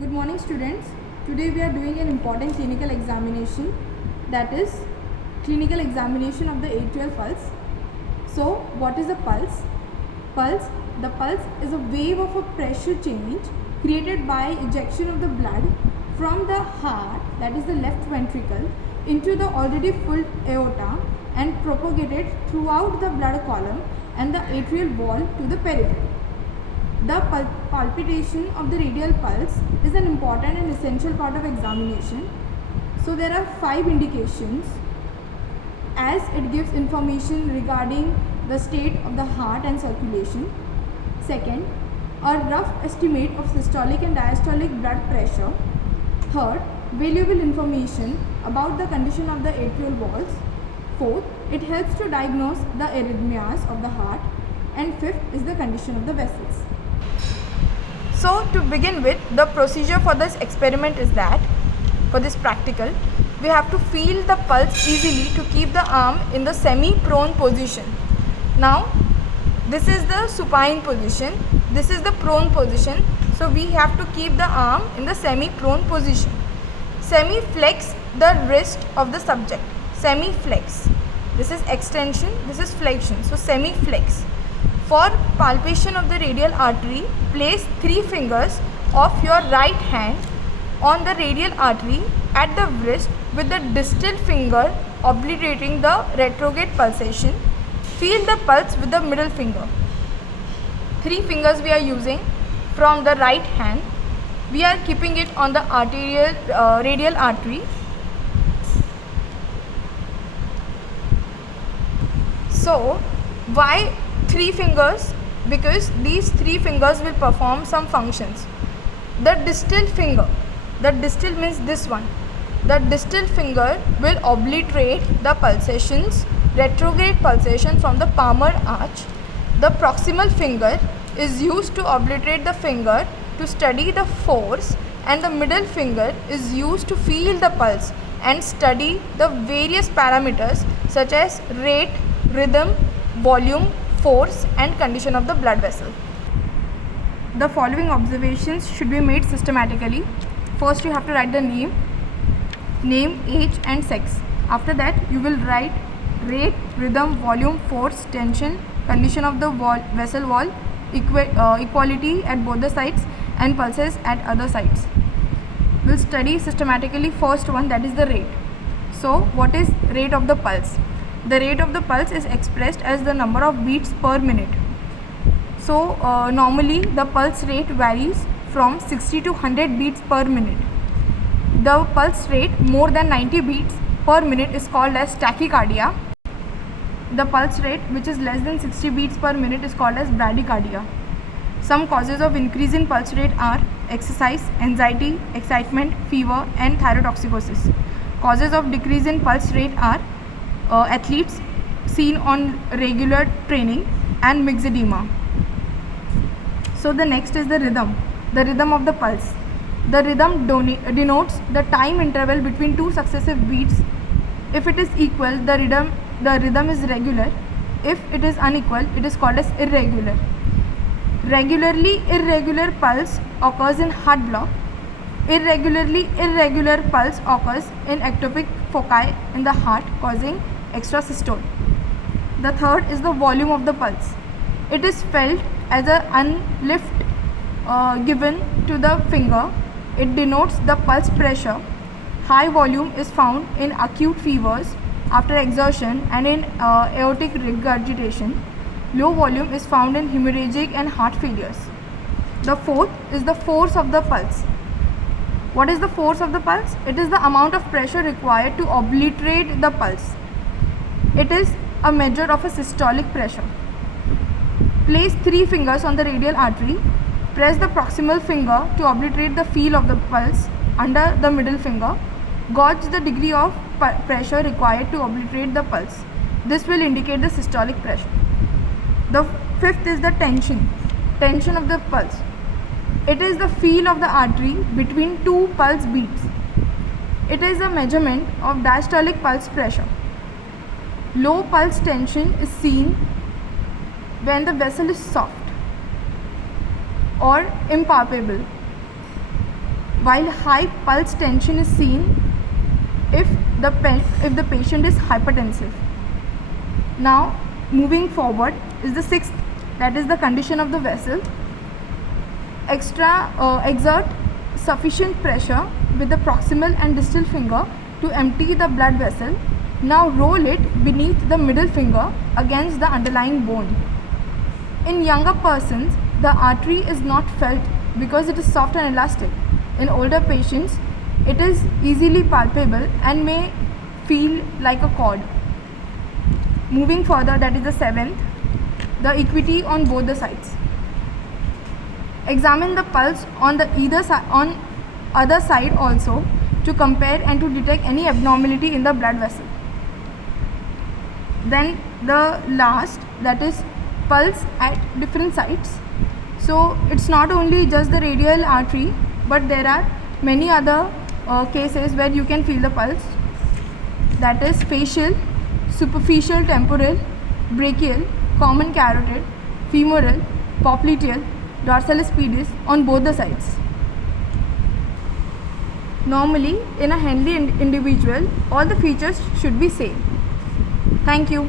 Good morning students. Today we are doing an important clinical examination, that is clinical examination of the atrial pulse. So what is a pulse? The pulse is a wave of a pressure change created by ejection of the blood from the heart, that is the left ventricle, into the already full aorta and propagated throughout the blood column and the atrial wall to the periphery. The palpitation of the radial pulse is an important and essential part of examination. So there are 5 indications, as it gives information regarding the state of the heart and circulation. Second, a rough estimate of systolic and diastolic blood pressure. Third, valuable information about the condition of the atrial walls. Fourth, it helps to diagnose the arrhythmias of the heart. And fifth is the condition of the vessels. So to begin with, the procedure for this experiment is that, for this practical, we have to feel the pulse easily to keep the arm in the semi-prone position. Now, this is the supine position, this is the prone position, so we have to keep the arm in the semi-prone position. Semi-flex the wrist of the subject, semi-flex. This is extension, this is flexion, so semi-flex. For palpation of the radial artery, place 3 fingers of your right hand on the radial artery at the wrist with the distal finger obliterating the retrograde pulsation. Feel the pulse with the middle finger. 3 fingers we are using from the right hand. We are keeping it on the radial artery. So, why 3 fingers? Because these 3 fingers will perform some functions. The distal finger, the distal means this one, the distal finger will obliterate the pulsations, retrograde pulsation from the palmar arch. The proximal finger is used to obliterate the finger to study the force, and the middle finger is used to feel the pulse and study the various parameters such as rate, rhythm, volume, force and condition of the blood vessel. The following observations should be made systematically. First, you have to write the name, age and sex. After that, you will write rate, rhythm, volume, force, tension, condition of the vessel wall, equality at both the sides and pulses at other sides. We will study systematically first one, that is the rate. So, what is rate of the pulse? The rate of the pulse is expressed as the number of beats per minute. So, normally the pulse rate varies from 60 to 100 beats per minute. The pulse rate more than 90 beats per minute is called as tachycardia. The pulse rate which is less than 60 beats per minute is called as bradycardia. Some causes of increase in pulse rate are exercise, anxiety, excitement, fever and thyrotoxicosis. Causes of decrease in pulse rate are athletes seen on regular training and myxedema. So the next is the rhythm of the pulse. The rhythm denotes the time interval between 2 successive beats. If it is equal, the rhythm is regular. If it is unequal, it is called as irregular. Regularly irregular pulse occurs in heart block. Irregularly irregular pulse occurs in ectopic foci in the heart, causing extrasystole. The third is the volume of the pulse. It is felt as a unlift given to the finger. It denotes the pulse pressure. High volume is found in acute fevers after exertion and in aortic regurgitation. Low volume is found in hemorrhagic and heart failures. The fourth is the force of the pulse. What is the force of the pulse? It is the amount of pressure required to obliterate the pulse. It is a measure of a systolic pressure. Place 3 fingers on the radial artery. Press the proximal finger to obliterate the feel of the pulse under the middle finger. Gauge the degree of pressure required to obliterate the pulse. This will indicate the systolic pressure. The fifth is the tension of the pulse. It is the feel of the artery between 2 pulse beats. It is a measurement of diastolic pulse pressure. Low pulse tension is seen when the vessel is soft or impalpable. while high pulse tension is seen if the patient is hypertensive. Now moving forward is the sixth, that is the condition of the vessel. Exert sufficient pressure with the proximal and distal finger to empty the blood vessel. Now roll it beneath the middle finger against the underlying bone. In younger persons, the artery is not felt because it is soft and elastic. In older patients, it is easily palpable and may feel like a cord. Moving further, that is the seventh, the equity on both the sides. Examine the pulse on the other side also to compare and to detect any abnormality in the blood vessel. Then the last, that is pulse at different sites. So it's not only just the radial artery, but there are many other cases where you can feel the pulse, that is facial, superficial temporal, brachial, common carotid, femoral, popliteal, dorsalis pedis on both the sides. Normally, in a Henle individual, all the features should be same. Thank you.